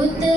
രുത്ത്